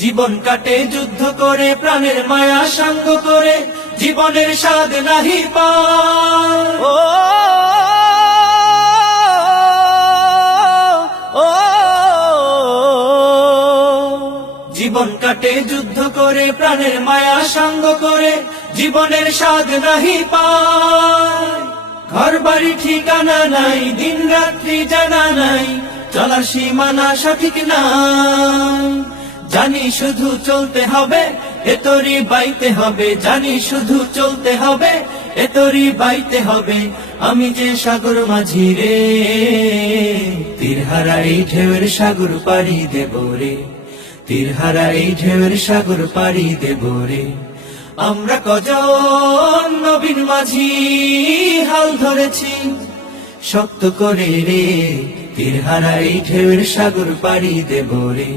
জীবন কাটে যুদ্ধ করে প্রাণের মায়া সাঙ্গ করে জীবনের স্বাদ নাহি পা ও ও জীবন কাটে যুদ্ধ করে প্রাণের মায়া সাঙ্গ করে জীবনের স্বাদ নাহি পায়। ঘর বাড়ি ঠিকানা নাই দিন রাত্রি জানা নাই চলার সীমানা সঠিক নাই। জানি শুধু চলতে হবে, এ এতরি বাইতে হবে। জানি শুধু চলতে হবে, এ এতরি বাইতে হবে। আমি যে সাগর মাঝি রে তীরহারা এই ঢেউয়ের সাগর পাড়ি দেব রে। তীরহারা এই ঢেউয়ের সাগর পাড়ি দেব রে। আমরা কজন নবীন মাঝি হাল ধরেছি, শক্ত করে রে। তীরহারা এই ঢেউয়ের সাগর পাড়ি দেব রে।